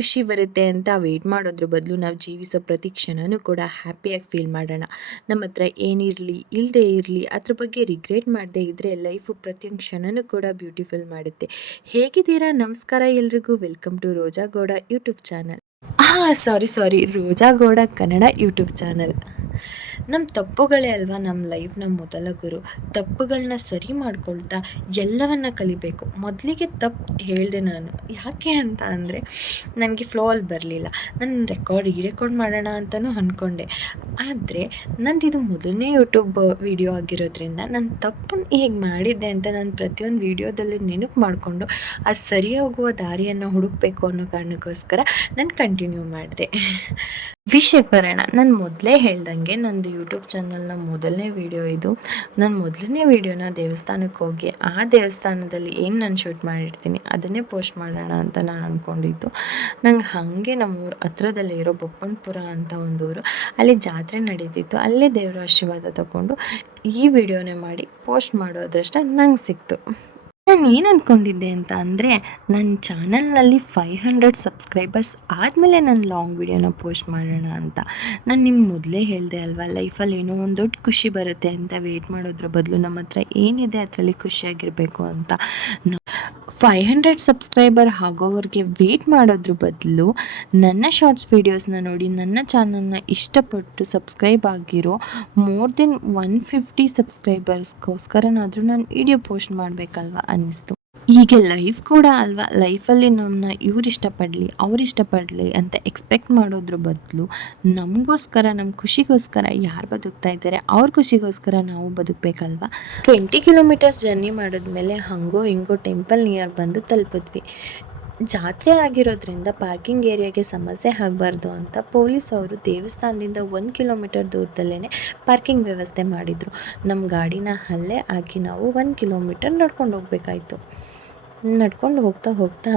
ಖುಷಿ ಬರುತ್ತೆ ಅಂತ ವೇಟ್ ಮಾಡೋದ್ರ ಬದಲು ನಾವು ಜೀವಿಸೋ ಪ್ರತಿ ಕ್ಷಣನೂ ಕೂಡ ಹ್ಯಾಪಿಯಾಗಿ ಫೀಲ್ ಮಾಡೋಣ. ನಮ್ಮ ಹತ್ರ ಏನಿರಲಿ ಇಲ್ಲದೆ ಇರಲಿ, ಅದ್ರ ಬಗ್ಗೆ ರಿಗ್ರೆಟ್ ಮಾಡದೇ ಇದ್ದರೆ ಲೈಫು ಪ್ರತಿಯೊಂದು ಕ್ಷಣನೂ ಕೂಡ ಬ್ಯೂಟಿಫುಲ್ ಮಾಡುತ್ತೆ. ಹೇಗಿದ್ದೀರಾ? ನಮಸ್ಕಾರ ಎಲ್ರಿಗೂ. Welcome to Roja Gowda YouTube channel ಹಾಂ sorry sorry Roja Gowda Kannada YouTube channel ನಮ್ಮ ತಪ್ಪುಗಳೇ ಅಲ್ವಾ ನಮ್ಮ ಲೈಫ್ನ ಮೊದಲ ಗುರು? ತಪ್ಪುಗಳನ್ನ ಸರಿ ಮಾಡ್ಕೊಳ್ತಾ ಎಲ್ಲವನ್ನ ಕಲಿಬೇಕು. ಮೊದಲಿಗೆ ತಪ್ಪು ಹೇಳಿದೆ ನಾನು. ಯಾಕೆ ಅಂತ ಅಂದರೆ, ನನಗೆ ಫ್ಲೋ ಅಲ್ಲಿ ಬರಲಿಲ್ಲ. ನಾನು ರೆಕಾರ್ಡ್ ಈ ರೆಕಾರ್ಡ್ ಮಾಡೋಣ ಅಂತಲೂ ಅಂದ್ಕೊಂಡೆ ಆದರೆ, ನಂದಿದು ಮೊದಲನೇ ಯೂಟ್ಯೂಬ್ ವಿಡಿಯೋ ಆಗಿರೋದ್ರಿಂದ ನನ್ನ ತಪ್ಪನ್ನು ಹೇಗೆ ಮಾಡಿದ್ದೆ ಅಂತ ನಾನು ಪ್ರತಿಯೊಂದು ವಿಡಿಯೋದಲ್ಲಿ ನೆನಪು ಮಾಡಿಕೊಂಡು ಆ ಸರಿ ಹೋಗುವ ದಾರಿಯನ್ನು ಹುಡುಕಬೇಕು ಅನ್ನೋ ಕಾರಣಕ್ಕೋಸ್ಕರ ನಾನು ಕಂಟಿನ್ಯೂ ಮಾಡಿದೆ. ವಿಷಯಕ್ಕೆ ಬರೋಣ ನಾನು ಮೊದಲೇ ಹೇಳ್ದಂಗೆ ನಂದು ಯೂಟ್ಯೂಬ್ ಚಾನಲ್ನ ಮೊದಲನೇ ವೀಡಿಯೋ ಇದು. ನಾನು ಮೊದಲನೇ ವೀಡಿಯೋನ ದೇವಸ್ಥಾನಕ್ಕೆ ಹೋಗಿ ಆ ದೇವಸ್ಥಾನದಲ್ಲಿ ಏನು ನಾನು ಶೂಟ್ ಮಾಡಿರ್ತೀನಿ ಅದನ್ನೇ ಪೋಸ್ಟ್ ಮಾಡೋಣ ಅಂತ ನಾನು ಅಂದ್ಕೊಂಡಿದ್ದು ನಂಗೆ ಹಾಗೆ ನಮ್ಮೂರು ಹತ್ರದಲ್ಲಿ ಇರೋ ಬೊಪ್ಪನಪುರ ಅಂತ ಒಂದು ಊರು. ಅಲ್ಲಿ ಜಾತ್ರೆ ನಡೀತಿತ್ತು. ಅಲ್ಲೇ ದೇವರ ಆಶೀರ್ವಾದ ತಗೊಂಡು ಈ ವಿಡಿಯೋನೇ ಮಾಡಿ ಪೋಸ್ಟ್ ಮಾಡೋ ಅದೃಷ್ಟ ನಂಗೆ ಸಿಕ್ತು. ನಾನು ಏನು ಅಂದ್ಕೊಂಡಿದ್ದೆ ಅಂತ ಅಂದರೆ ನನ್ನ ಚಾನಲ್ನಲ್ಲಿ ಫೈವ್ ಹಂಡ್ರೆಡ್ ಸಬ್ಸ್ಕ್ರೈಬರ್ಸ್ ಆದಮೇಲೆ ನಾನು ಲಾಂಗ್ ವಿಡಿಯೋನ ಪೋಸ್ಟ್ ಮಾಡೋಣ ಅಂತ. ನಾನು ನಿಮ್ಗೆ ಮೊದಲೇ ಹೇಳಿದೆ ಅಲ್ವಾ ಲೈಫಲ್ಲಿ ಏನೋ ಒಂದು ದೊಡ್ಡ ಖುಷಿ ಬರುತ್ತೆ ಅಂತ ವೆಯ್ಟ್ ಮಾಡೋದ್ರ ಬದಲು ನಮ್ಮ ಹತ್ರ ಏನಿದೆ ಅದರಲ್ಲಿ ಖುಷಿಯಾಗಿರಬೇಕು ಅಂತ. ಫೈವ್ ಹಂಡ್ರೆಡ್ ಸಬ್ಸ್ಕ್ರೈಬರ್ ಆಗೋವರೆಗೆ ವೆಯ್ಟ್ ಮಾಡೋದ್ರ ಬದಲು ನನ್ನ ಶಾರ್ಟ್ಸ್ ವೀಡಿಯೋಸ್ನ ನೋಡಿ ನನ್ನ ಚಾನಲ್ನ ಇಷ್ಟಪಟ್ಟು ಸಬ್ಸ್ಕ್ರೈಬ್ ಆಗಿರೋ ಮೋರ್ ದೆನ್ ಒನ್ ಫಿಫ್ಟಿ ಸಬ್ಸ್ಕ್ರೈಬರ್ಸ್ಗೋಸ್ಕರನಾದರೂ ನಾನು ವಿಡಿಯೋ ಪೋಸ್ಟ್ ಮಾಡಬೇಕಲ್ವ ಅನ್ನಿಸ್ತು. ಹೀಗೆ ಲೈಫ್ ಕೂಡ ಅಲ್ವಾ? ಲೈಫಲ್ಲಿ ನಮ್ಮನ್ನ ಇವ್ರು ಇಷ್ಟಪಡಲಿ, ಅವ್ರು ಇಷ್ಟಪಡಲಿ ಅಂತ ಎಕ್ಸ್ಪೆಕ್ಟ್ ಮಾಡೋದ್ರ ಬದಲು ನಮಗೋಸ್ಕರ ನಮ್ಮ ಖುಷಿಗೋಸ್ಕರ ಯಾರು ಬದುಕ್ತಾ ಇದ್ದಾರೆ ಅವ್ರ ಖುಷಿಗೋಸ್ಕರ ನಾವು ಬದುಕಬೇಕಲ್ವಾ? ಟ್ವೆಂಟಿ ಕಿಲೋಮೀಟರ್ಸ್ ಜರ್ನಿ ಮಾಡಿದ್ಮೇಲೆ ಹಂಗೋ ಹಿಂಗೋ ಟೆಂಪಲ್ ನಿಯರ್ ಬಂದು ತಲುಪಿದ್ವಿ. ಜಾತ್ರೆ ಆಗಿರೋದ್ರಿಂದ ಪಾರ್ಕಿಂಗ್ ಏರಿಯಾಗೆ ಸಮಸ್ಯೆ ಆಗಬಾರ್ದು ಅಂತ ಪೊಲೀಸ್ ಅವರು ದೇವಸ್ಥಾನದಿಂದ ಒಂದು ಕಿಲೋಮೀಟರ್ ದೂರದಲ್ಲೇ ಪಾರ್ಕಿಂಗ್ ವ್ಯವಸ್ಥೆ ಮಾಡಿದರು. ನಮ್ಮ ಗಾಡಿನ ಅಲ್ಲೇ ಹಾಕಿ ನಾವು ಒಂದು ಕಿಲೋಮೀಟರ್ ನಡ್ಕೊಂಡು ಹೋಗ್ಬೇಕಾಯ್ತು. ನಡ್ಕೊಂಡು ಹೋಗ್ತಾ ಹೋಗ್ತಾ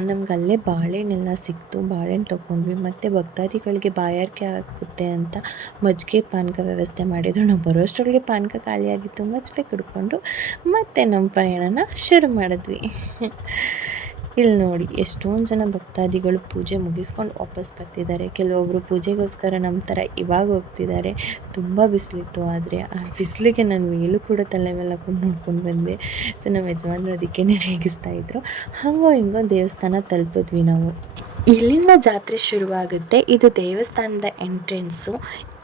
ನಮ್ಗೆ ಅಲ್ಲೇ ಬಾಳೆಹಣ್ಣೆಲ್ಲ ಸಿಕ್ತು. ಬಾಳೆಹಣ್ಣು ತೊಗೊಂಡ್ವಿ. ಮತ್ತು ಭಕ್ತಾದಿಗಳಿಗೆ ಬಾಯಾರಿಕೆ ಆಗುತ್ತೆ ಅಂತ ಮಜ್ಜಿಗೆ ಪಾನಕ ವ್ಯವಸ್ಥೆ ಮಾಡಿದ್ರು. ನಾವು ಬರೋಷ್ಟರೊಳಗೆ ಪಾನಕ ಖಾಲಿಯಾಗಿತ್ತು ಮಜ್ಜಿಗೆ ಕುಡ್ಕೊಂಡು ಮತ್ತೆ ನಮ್ಮ ಪ್ರಯಾಣನ ಶುರು ಮಾಡಿದ್ವಿ. ಇಲ್ಲಿ ನೋಡಿ, ಎಷ್ಟೊಂದು ಜನ ಭಕ್ತಾದಿಗಳು ಪೂಜೆ ಮುಗಿಸ್ಕೊಂಡು ವಾಪಸ್ ಬರ್ತಿದ್ದಾರೆ. ಕೆಲವೊಬ್ಬರು ಪೂಜೆಗೋಸ್ಕರ ನಮ್ಮ ಥರ ಇವಾಗ ಹೋಗ್ತಿದ್ದಾರೆ. ತುಂಬ ಬಿಸಿಲಿತ್ತು ಆದರೆ ಆ ಬಿಸಿಲಿಗೆ ನಾನು ಮೇಲೂ ಕೂಡ ತಲೆ ಮೇಲೆ ಹಾಕೊಂಡು ನೋಡ್ಕೊಂಡು ಬಂದೆ. ಸೊ ನಮ್ಮ ಯಜಮಾನರು ಅದಕ್ಕೇ ರೇಗಿಸ್ತಾ ಇದ್ರು. ಹಂಗೋ ಹಿಂಗೋ ದೇವಸ್ಥಾನ ತಲುಪಿದ್ವಿ ನಾವು. ಇಲ್ಲಿಂದ ಜಾತ್ರೆ ಶುರುವಾಗುತ್ತೆ. ಇದು ದೇವಸ್ಥಾನದ ಎಂಟ್ರೆನ್ಸು.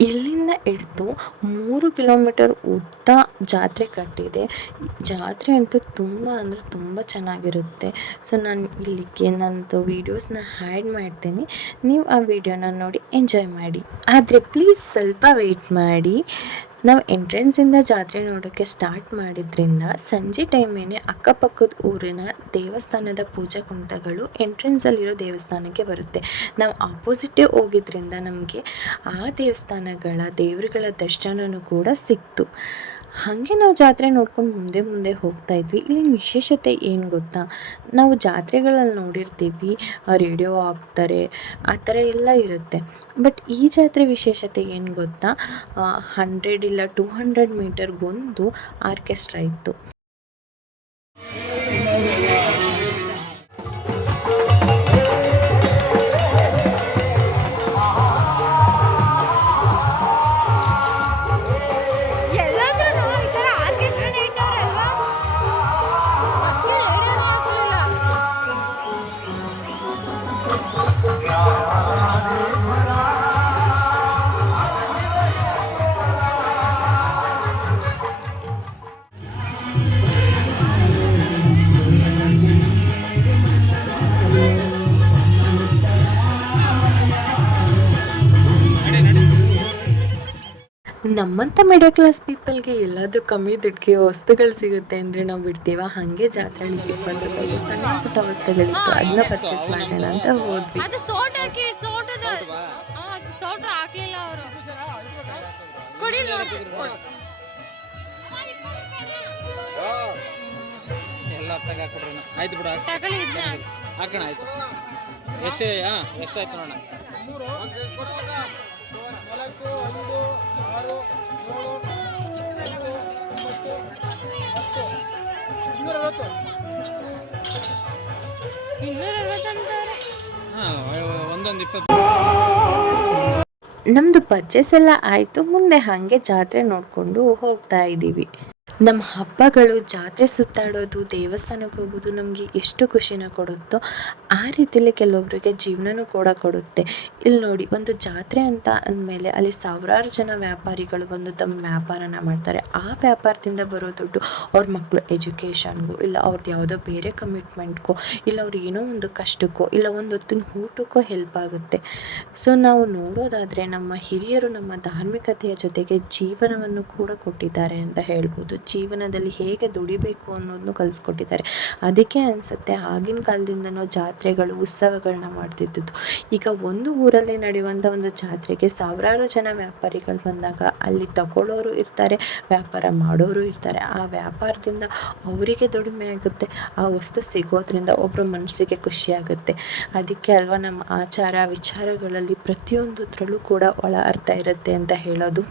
ಇಲ್ಲಿಂದ ಹಿಡಿದು ಮೂರು ಕಿಲೋಮೀಟರ್ ಉದ್ದ ಜಾತ್ರೆ ಕಟ್ಟಿದೆ. ಜಾತ್ರೆ ಅಂತೂ ತುಂಬ ಅಂದರೆ ತುಂಬ ಚೆನ್ನಾಗಿರುತ್ತೆ. ಸೊ ನಾನು ಇಲ್ಲಿಗೆ ನನ್ನದು ವೀಡಿಯೋಸ್ನ ಹ್ಯಾಡ್ ಮಾಡ್ತೀನಿ. ನೀವು ಆ ವಿಡಿಯೋನ ನೋಡಿ ಎಂಜಾಯ್ ಮಾಡಿ. ಆದರೆ ಪ್ಲೀಸ್ ಸ್ವಲ್ಪ ವೆಯ್ಟ್ ಮಾಡಿ. ನಾವು ಎಂಟ್ರೆನ್ಸಿಂದ ಜಾತ್ರೆ ನೋಡೋಕ್ಕೆ ಸ್ಟಾರ್ಟ್ ಮಾಡಿದ್ರಿಂದ ಸಂಜೆ ಟೈಮೇನೆ ಅಕ್ಕಪಕ್ಕದ ಊರಿನ ದೇವಸ್ಥಾನದ ಪೂಜಾ ಕುಂಟಗಳು ಎಂಟ್ರೆನ್ಸಲ್ಲಿರೋ ದೇವಸ್ಥಾನಕ್ಕೆ ಬರುತ್ತೆ. ನಾವು ಆಪೋಸಿಟೇ ಹೋಗಿದ್ರಿಂದ ನಮಗೆ ಆ ದೇವಸ್ಥಾನಗಳ ದೇವರುಗಳ ದರ್ಶನವೂ ಕೂಡ ಸಿಕ್ತು. ಹಾಗೆ ನಾವು ಜಾತ್ರೆ ನೋಡ್ಕೊಂಡು ಮುಂದೆ ಮುಂದೆ ಹೋಗ್ತಾ ಇದ್ವಿ. ಇಲ್ಲಿನ ವಿಶೇಷತೆ ಏನು ಗೊತ್ತಾ? ನಾವು ಜಾತ್ರೆಗಳಲ್ಲಿ ನೋಡಿರ್ತೀವಿ, ರೇಡಿಯೋ ಹಾಕ್ತಾರೆ, ಆ ಥರ ಎಲ್ಲ ಇರುತ್ತೆ. ಬಟ್ ಈ ಜಾತ್ರೆ ವಿಶೇಷತೆ ಏನು ಗೊತ್ತಾ? ಹಂಡ್ರೆಡ್ ಇಲ್ಲ ಟೂ ಹಂಡ್ರೆಡ್ ಮೀಟರ್ಗೊಂದು ಆರ್ಕೆಸ್ಟ್ರಾ ಇತ್ತು. ನಮ್ಮಂಥ ಮಿಡಲ್ ಕ್ಲಾಸ್ ಪೀಪಲ್ಗೆ ಎಲ್ಲಾದರೂ ಕಮ್ಮಿ ದುಡ್ಡಿಗೆ ವಸ್ತುಗಳು ಸಿಗುತ್ತೆ ಅಂದರೆ ನಾವು ಬಿಡ್ತೀವ? ಹಾಗೆ ಜಾತ್ರೆ ಇಪ್ಪತ್ತು ರೂಪಾಯಿಗೆ ಸಣ್ಣ ಪುಟ್ಟ ವಸ್ತುಗಳಿತ್ತು. ಅದನ್ನ ಪರ್ಚೇಸ್ ಮಾಡೋಣ ಅಂತ ಹೋದ್ವಿ. ಆಯ್ತು ಬಿಡು ಹಾಕೋಣ ಆಯ್ತು. ಎಷ್ಟೇ ಹಾಂ ಎಷ್ಟಾಯ್ತು ನೋಡೋಣ. ನಮ್ಮದು ಪರ್ಚೇಸ್ ಎಲ್ಲ ಆಯಿತು ಮುಂದೆ ಹಾಗೆ ಜಾತ್ರೆ ನೋಡಿಕೊಂಡು ಹೋಗ್ತಾ ಇದ್ದೀವಿ ನಮ್ಮ ಹಬ್ಬಗಳು ಜಾತ್ರೆ ಸುತ್ತಾಡೋದು, ದೇವಸ್ಥಾನಕ್ಕೆ ಹೋಗೋದು ನಮಗೆ ಎಷ್ಟು ಖುಷಿನ ಕೊಡುತ್ತೋ ಆ ರೀತಿಯಲ್ಲಿ ಕೆಲವೊಬ್ಬರಿಗೆ ಜೀವನನೂ ಕೂಡ ಕೊಡುತ್ತೆ. ಇಲ್ಲಿ ನೋಡಿ ಒಂದು ಜಾತ್ರೆ ಅಂತ ಅಂದಮೇಲೆ ಅಲ್ಲಿ ಸಾವಿರಾರು ಜನ ವ್ಯಾಪಾರಿಗಳು ಬಂದು ತಮ್ಮ ವ್ಯಾಪಾರನ ಮಾಡ್ತಾರೆ. ಆ ವ್ಯಾಪಾರದಿಂದ ಬರೋ ದುಡ್ಡು ಅವ್ರ ಮಕ್ಕಳು ಎಜುಕೇಷನ್ಗೂ, ಇಲ್ಲ ಅವ್ರದ್ದು ಯಾವುದೋ ಬೇರೆ ಕಮಿಟ್ಮೆಂಟ್ಗೋ, ಇಲ್ಲ ಅವ್ರ ಏನೋ ಒಂದು ಕಷ್ಟಕ್ಕೋ, ಇಲ್ಲ ಒಂದು ಹೊತ್ತಿನ ಊಟಕ್ಕೋ ಹೆಲ್ಪ್ ಆಗುತ್ತೆ. ಸೊ ನಾವು ನೋಡೋದಾದರೆ ನಮ್ಮ ಹಿರಿಯರು ನಮ್ಮ ಧಾರ್ಮಿಕತೆಯ ಜೊತೆಗೆ ಜೀವನವನ್ನು ಕೂಡ ಕೊಟ್ಟಿದ್ದಾರೆ ಅಂತ ಹೇಳ್ಬೋದು. ಜೀವನದಲ್ಲಿ ಹೇಗೆ ದುಡಿಬೇಕು ಅನ್ನೋದನ್ನು ಕಲಿಸ್ಕೊಟ್ಟಿದ್ದಾರೆ. ಅದಕ್ಕೆ ಅನಿಸುತ್ತೆ ಆಗಿನ ಕಾಲದಿಂದನೂ ಜಾತ್ರೆಗಳು ಉತ್ಸವಗಳನ್ನ ಮಾಡ್ತಿದ್ದದ್ದು. ಈಗ ಒಂದು ಊರಲ್ಲಿ ನಡೆಯುವಂಥ ಒಂದು ಜಾತ್ರೆಗೆ ಸಾವಿರಾರು ಜನ ವ್ಯಾಪಾರಿಗಳು ಬಂದಾಗ ಅಲ್ಲಿ ತಗೊಳ್ಳೋರು ಇರ್ತಾರೆ, ವ್ಯಾಪಾರ ಮಾಡೋರು ಇರ್ತಾರೆ. ಆ ವ್ಯಾಪಾರದಿಂದ ಅವರಿಗೆ ದುಡಿಮೆ ಆಗುತ್ತೆ, ಆ ವಸ್ತು ಸಿಗೋದ್ರಿಂದ ಒಬ್ಬರ ಮನಸ್ಸಿಗೆ ಖುಷಿ ಆಗುತ್ತೆ. ಅದಕ್ಕೆ ಅಲ್ವಾ ನಮ್ಮ ಆಚಾರ ವಿಚಾರಗಳಲ್ಲಿ ಪ್ರತಿಯೊಂದರಲ್ಲೂ ಕೂಡ ಒಳ ಅರ್ಥ ಇರುತ್ತೆ ಅಂತ ಹೇಳೋದು.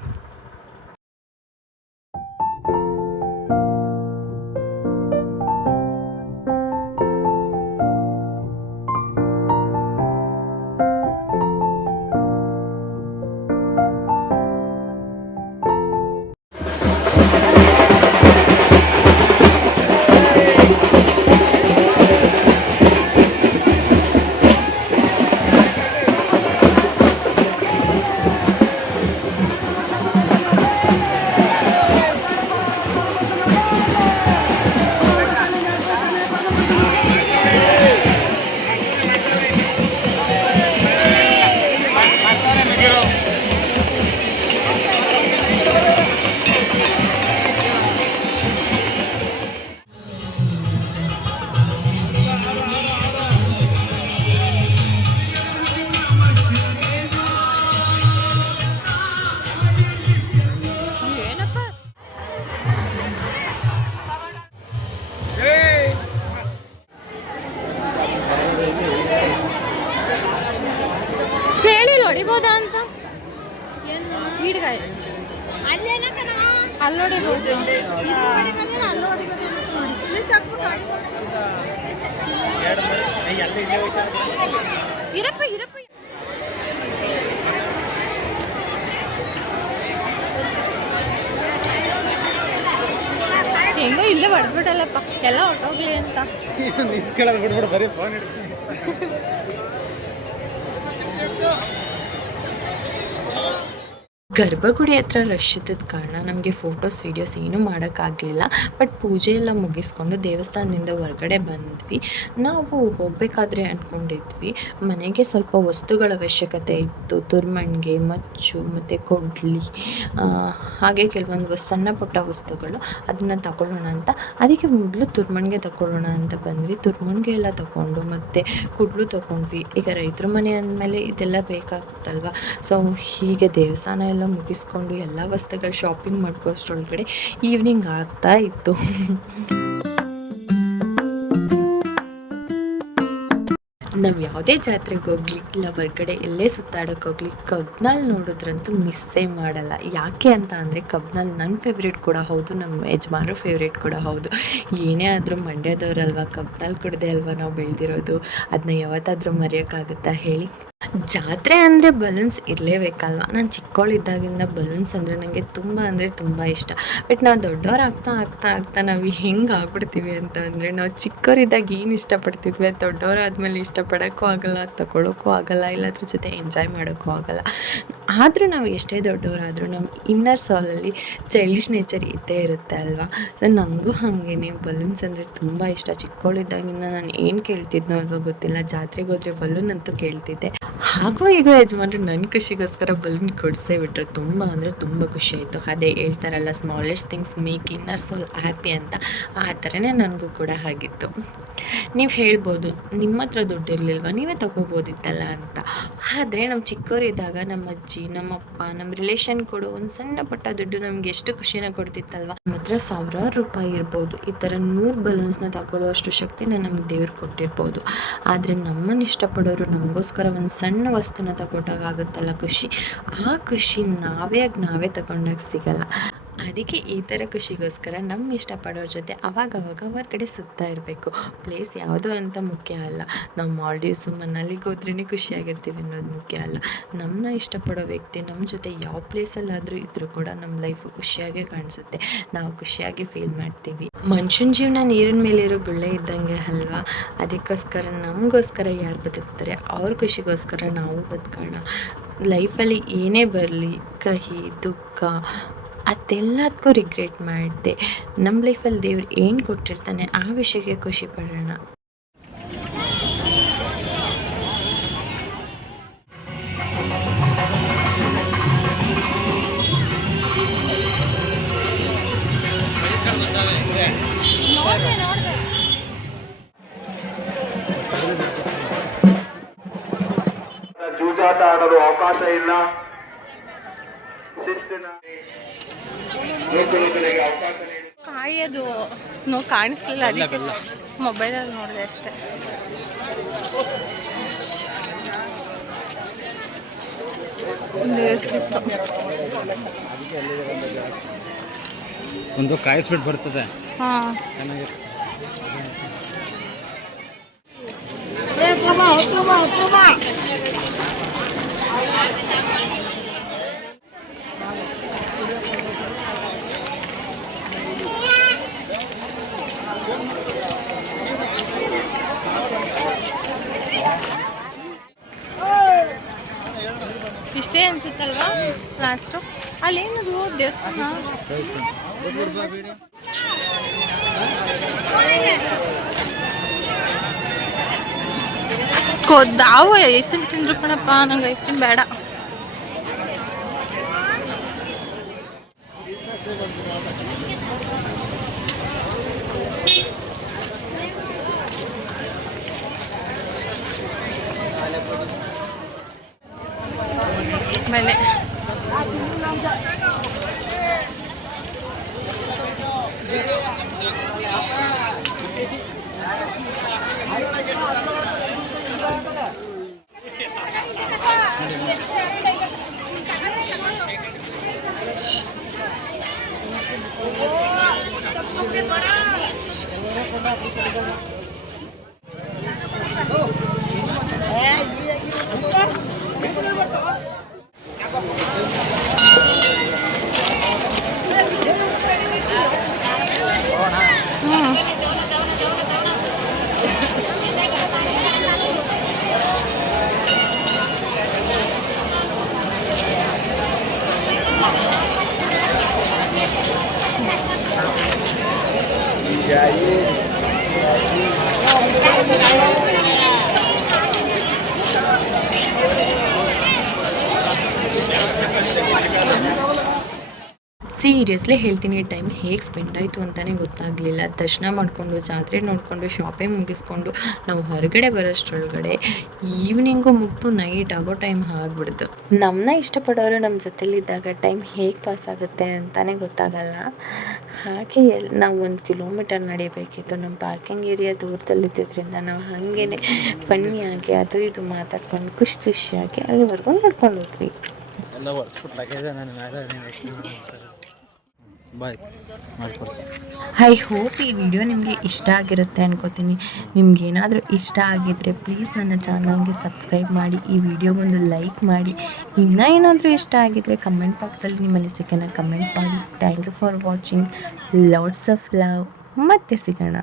ಅಲ್ಲಿ ಹೊಡಿಬೋದು ಅಲ್ಲಿ ಹೊಡಿಬೋದು ಇರಪ್ಪ ಇರಪ್ಪ ಹೆಂಗೋ ಇಲ್ಲೇ ಹೊಡೆದ್ಬಿಟ್ಟಲ್ಲಪ್ಪ ಎಲ್ಲ ಹೊಟ್ಟೋಗ್ಲಿ ಅಂತ ನಿಂತ್ಕೊಳ್ಳೋದು ಬಿಡ್ಬಿಡು ಬರೀ ಫೋನ್ ಹಿಡ್ತೀನಿ ಗರ್ಭಗುಡಿ ಹತ್ರ ರಶ್ ಕಾರಣ ನಮಗೆ ಫೋಟೋಸ್ ವೀಡಿಯೋಸ್ ಏನೂ ಮಾಡೋಕ್ಕಾಗಲಿಲ್ಲ. ಬಟ್ ಪೂಜೆ ಎಲ್ಲ ಮುಗಿಸ್ಕೊಂಡು ದೇವಸ್ಥಾನದಿಂದ ಹೊರಗಡೆ ಬಂದ್ವಿ. ನಾವು ಹೋಗಬೇಕಾದ್ರೆ ಅಂದ್ಕೊಂಡಿದ್ವಿ ಮನೆಗೆ ಸ್ವಲ್ಪ ವಸ್ತುಗಳ ಅವಶ್ಯಕತೆ ಇತ್ತು. ತುರ್ಮಣ್ಗೆ, ಮಚ್ಚು, ಮತ್ತು ಕೊಡ್ಲಿ ಹಾಗೆ ಕೆಲವೊಂದು ಸಣ್ಣ ಪುಟ್ಟ ವಸ್ತುಗಳು. ಅದನ್ನು ತಗೊಳ್ಳೋಣ ಅಂತ. ಅದಕ್ಕೆ ಮೊದಲು ತುರ್ಮಣ್ಗೆ ತಗೊಳ್ಳೋಣ ಅಂತ ಬಂದ್ವಿ. ತುರ್ಮಣ್ಗೆ ಎಲ್ಲ ತಗೊಂಡು, ಮತ್ತು ಕುಡ್ಲು ತಗೊಂಡ್ವಿ. ಈಗ ರೈತರ ಮನೆ ಅಂದಮೇಲೆ ಇದೆಲ್ಲ ಬೇಕಾಗುತ್ತಲ್ವ? ಸೊ ಹೀಗೆ ದೇವಸ್ಥಾನ ಎಲ್ಲ ಮುಗಿಸ್ಕೊಂಡು ಎಲ್ಲ ವಸ್ತುಗಳು ಶಾಪಿಂಗ್ ಮಾಡ್ಕೋಷ್ಟರೊಳಗಡೆ ಈವ್ನಿಂಗ್ ಆಗ್ತಾ ಇತ್ತು. ನಾವು ಯಾವುದೇ ಜಾತ್ರೆಗೆ ಹೋಗ್ಲಿ ಇಲ್ಲ ಹೊರ್ಗಡೆ ಎಲ್ಲೇ ಸುತ್ತಾಡೋಕೆ ಹೋಗ್ಲಿ ಕಬ್ನಲ್ಲಿ ನೋಡಿದ್ರಂತೂ ಮಿಸ್ಸೇ ಮಾಡಲ್ಲ. ಯಾಕೆ ಅಂತ ಅಂದರೆ ಕಬ್ನಲ್ಲಿ ನನ್ನ ಫೇವ್ರೇಟ್ ಕೂಡ ಹೌದು ನಮ್ಮ ಯಜಮಾನರು ಫೇವ್ರೇಟ್ ಕೂಡ ಹೌದು. ಏನೇ ಆದರೂ ಮಂಡ್ಯದವ್ರಲ್ವ ಕಬ್ನಲ್ಲಿ ಕುಡ್ದೆ ಅಲ್ವಾ ನಾವು ಬೆಳೆದಿರೋದು? ಅದನ್ನ ಯಾವತ್ತಾದರೂ ಮರೆಯೋಕ್ಕಾಗುತ್ತಾ ಹೇಳಿ. ಜಾತ್ರೆ ಅಂದರೆ ಬಲೂನ್ಸ್ ಇರಲೇಬೇಕಲ್ವ? ನಾನು ಚಿಕ್ಕವಳಿದ್ದಾಗಿಂದ ಬಲೂನ್ಸ್ ಅಂದರೆ ನನಗೆ ತುಂಬ ಅಂದರೆ ತುಂಬ ಇಷ್ಟ. ಬಟ್ ನಾವು ದೊಡ್ಡವ್ರು ಆಗ್ತಾ ಆಗ್ತಾ ಆಗ್ತಾ ನಾವು ಹೆಂಗೆ ಆಗ್ಬಿಡ್ತೀವಿ ಅಂತ ಅಂದರೆ ನಾವು ಚಿಕ್ಕವರಿದ್ದಾಗ ಏನು ಇಷ್ಟಪಡ್ತಿದ್ವಿ? ಅದು ದೊಡ್ಡವ್ರು ಆದಮೇಲೆ ಇಷ್ಟಪಡೋಕ್ಕೂ ಆಗಲ್ಲ ತಗೊಳ್ಳೋಕ್ಕೂ ಆಗಲ್ಲ ಇಲ್ಲ ಅದ್ರ ಜೊತೆ ಎಂಜಾಯ್ ಮಾಡೋಕ್ಕೂ ಆಗಲ್ಲ. ಆದರೂ ನಾವು ಎಷ್ಟೇ ದೊಡ್ಡವರಾದರೂ ನಮ್ಮ ಇನ್ನರ್ ಸಾಲಲ್ಲಿ ಚೈಲ್ಡಿಶ್ ನೇಚರ್ ಇದ್ದೇ ಇರುತ್ತೆ ಅಲ್ವಾ? ಸೊ ನನಗೂ ಹಾಗೇನೆ ಬಲೂನ್ಸ್ ಅಂದರೆ ತುಂಬ ಇಷ್ಟ. ಚಿಕ್ಕವಳಿದ್ದಾಗಿಂದ ನಾನು ಏನು ಕೇಳ್ತಿದ್ನೋ ಅಲ್ವೋ ಗೊತ್ತಿಲ್ಲ. ಜಾತ್ರೆಗೆ ಹೋದರೆ ಬಲೂನ್ ಅಂತೂ ಕೇಳ್ತಿದ್ದೆ. ಹಾಗೂ ಈಗ ಯಜಮಾನ್ರು ನನ್ನ ಖುಷಿಗೋಸ್ಕರ ಬಲೂನ್ ಕೊಡಿಸೇ ಬಿಟ್ರು. ತುಂಬ ಅಂದರೆ ತುಂಬ ಖುಷಿ ಆಯಿತು. ಅದೇ ಹೇಳ್ತಾರಲ್ಲ smallest things make inner soul happy ಅಂತ. ಆ ಥರನೇ ನನಗೂ ಕೂಡ ಆಗಿತ್ತು. ನೀವು ಹೇಳ್ಬೋದು ನಿಮ್ಮ ಹತ್ರ ದುಡ್ಡು ಇರಲಿಲ್ವ ನೀವೇ ತಗೋಬೋದಿತ್ತಲ್ಲ ಅಂತ. ಆದರೆ ನಮ್ಮ ಚಿಕ್ಕವರಿದ್ದಾಗ ನಮ್ಮ ಅಜ್ಜಿ ನಮ್ಮಪ್ಪ ನಮ್ಮ ರಿಲೇಷನ್ ಕೊಡೋ ಒಂದು ಸಣ್ಣ ಪಟ್ಟ ದುಡ್ಡು ನಮ್ಗೆ ಎಷ್ಟು ಖುಷಿನ ಕೊಡ್ತಿತ್ತಲ್ವ? ನಮ್ಮ ಹತ್ರ ಸಾವಿರಾರು ರೂಪಾಯಿ ಇರ್ಬೋದು. ಈ ಥರ ನೂರು ಬಲೂನ್ಸ್ನ ತಗೊಳ್ಳುವಷ್ಟು ಶಕ್ತಿನ ನಮ್ಗೆ ದೇವ್ರು ಕೊಟ್ಟಿರ್ಬೋದು. ಆದರೆ ನಮ್ಮನ್ನು ಇಷ್ಟಪಡೋರು ನಮಗೋಸ್ಕರ ಒಂದು ಸಣ್ಣ ವಸ್ತುನ ತಗೊಂಡಾಗ ಆಗುತ್ತಲ್ಲ ಖುಷಿ? ಆ ಖುಷಿ ನಾವೇ ಆಗಿ ನಾವೇ ತಗೊಂಡಾಗ ಸಿಗಲ್ಲ. ಅದಕ್ಕೆ ಈ ಥರ ಖುಷಿಗೋಸ್ಕರ ನಮ್ಮ ಇಷ್ಟಪಡೋರ ಜೊತೆ ಅವಾಗವಾಗ ಹೊರಗಡೆ ಸುತ್ತಾ ಇರಬೇಕು. ಪ್ಲೇಸ್ ಯಾವುದು ಅಂತ ಮುಖ್ಯ ಅಲ್ಲ. ನಾವು ಮಾಲ್ಡೀವ್ಸು ಮನಾಲಿಗೆ ಹೋದ್ರೇ ಖುಷಿಯಾಗಿರ್ತೀವಿ ಅನ್ನೋದು ಮುಖ್ಯ ಅಲ್ಲ. ನಮ್ಮನ್ನ ಇಷ್ಟಪಡೋ ವ್ಯಕ್ತಿ ನಮ್ಮ ಜೊತೆ ಯಾವ ಪ್ಲೇಸಲ್ಲಾದರೂ ಇದ್ದರೂ ಕೂಡ ನಮ್ಮ ಲೈಫು ಖುಷಿಯಾಗೇ ಕಾಣಿಸುತ್ತೆ. ನಾವು ಖುಷಿಯಾಗಿ ಫೀಲ್ ಮಾಡ್ತೀವಿ. ಮನುಷ್ಯನ ಜೀವನ ನೀರಿನ ಮೇಲಿರೋ ಗುಳ್ಳೆ ಇದ್ದಂಗೆ ಅಲ್ವಾ? ಅದಕ್ಕೋಸ್ಕರ ನಮಗೋಸ್ಕರ ಯಾರು ಬದುಕ್ತಾರೆ? ಅವ್ರ ಖುಷಿಗೋಸ್ಕರ ನಾವು ಬದುಕೋಣ. ಲೈಫಲ್ಲಿ ಏನೇ ಬರಲಿ ಕಹಿ, ದುಃಖ ಅದೆಲ್ಲದಕ್ಕೂ ರಿಗ್ರೆಟ್ ಮಾಡಿದೆ. ನಮ್ಮ ಲೈಫಲ್ಲಿ ದೇವ್ರು ಏನು ಕೊಟ್ಟಿರ್ತಾನೆ ಆ ವಿಷಯಕ್ಕೆ ಖುಷಿ ಪಡೋಣ. ಜೂಜಾಟ ಅವಕಾಶ ಇಲ್ಲ. ಶಿಸ್ತಿನ ಕಾಯೋದು ನೋ ಕಾಣಿಸ್ಲಿಲ್ಲ ಅದಕ್ಕೆ ಮೊಬೈಲಲ್ಲಿ ನೋಡಿದೆ ಅಷ್ಟೇ. ಒಂದು ಕಾಯಿಸ್ಬಿಟ್ಟು ಬರ್ತದೆ. ಹಾಂ. ಚೆನ್ನಾಗಿ ಇಷ್ಟೇ ಅನ್ಸುತ್ತಲ್ವಾ? ಲಾಸ್ಟು ಅಲ್ಲೇನದು ದೇವಸ್ಥಾನ? ಕೊದ್ದಾವು ಐಸ್ ಕ್ರೀಮ್ ತಿಂದ್ರು ಕಣಪ್ಪ? ನಂಗೆ ಐಸ್ ಕ್ರೀಮ್ ಬೇಡ ಮೇಲೆ ಸೀರಿಯಸ್ಲಿ ಹೇಳ್ತೀನಿ ಟೈಮ್ ಹೇಗೆ ಸ್ಪೆಂಡ್ ಆಯಿತು ಅಂತಲೇ ಗೊತ್ತಾಗಲಿಲ್ಲ. ದರ್ಶನ ಮಾಡಿಕೊಂಡು ಜಾತ್ರೆ ನೋಡಿಕೊಂಡು ಶಾಪಿಂಗ್ ಮುಗಿಸ್ಕೊಂಡು ನಾವು ಹೊರಗಡೆ ಬರೋಷ್ಟ್ರೊಳಗಡೆ ಈವ್ನಿಂಗು ಮುಗ್ದು ನೈಟ್ ಆಗೋ ಟೈಮ್ ಆಗಿಬಿಡ್ತು. ನಮ್ಮನ್ನ ಇಷ್ಟಪಡೋರು ನಮ್ಮ ಜೊತೆಲಿದ್ದಾಗ ಟೈಮ್ ಹೇಗೆ ಪಾಸ್ ಆಗುತ್ತೆ ಅಂತಲೇ ಗೊತ್ತಾಗಲ್ಲ. ಹಾಗೆ ಎಲ್ ನಾವು ಒಂದು ಕಿಲೋಮೀಟರ್ ನಡಿಬೇಕಿತ್ತು. ನಮ್ಮ ಪಾರ್ಕಿಂಗ್ ಏರಿಯಾ ದೂರದಲ್ಲಿದ್ದರಿಂದ ನಾವು ಹಾಗೇ ಫನ್ನಿಯಾಗಿ ಅದು ಇದು ಮಾತಾಡ್ಕೊಂಡು ಖುಷಿ ಖುಷಿಯಾಗಿ ಅಲ್ಲಿವರೆಗೂ ನಡ್ಕೊಂಡು ಹೋದ್ವಿ. ಎಲ್ಲ ಐ ಹೋಪ್ ಈ ವಿಡಿಯೋ ನಿಮಗೆ ಇಷ್ಟ ಆಗಿರುತ್ತೆ ಅನ್ಕೋತೀನಿ. ನಿಮ್ಗೆ ಏನಾದರೂ ಇಷ್ಟ ಆಗಿದ್ರೆ ಪ್ಲೀಸ್ ನನ್ನ ಚಾನಲ್ಗೆ ಸಬ್ಸ್ಕ್ರೈಬ್ ಮಾಡಿ, ಈ ವಿಡಿಯೋಗೊಂದು ಲೈಕ್ ಮಾಡಿ. ಇನ್ನೂ ಏನಾದರೂ ಇಷ್ಟ ಆಗಿದ್ದರೆ ಕಮೆಂಟ್ ಬಾಕ್ಸಲ್ಲಿ ನಿಮ್ಮ ಅನಿಸಿಕೆನ ಕಮೆಂಟ್ ಮಾಡಿ. Thank you for watching lots of love ಮತ್ತೆ ಸಿಗೋಣ.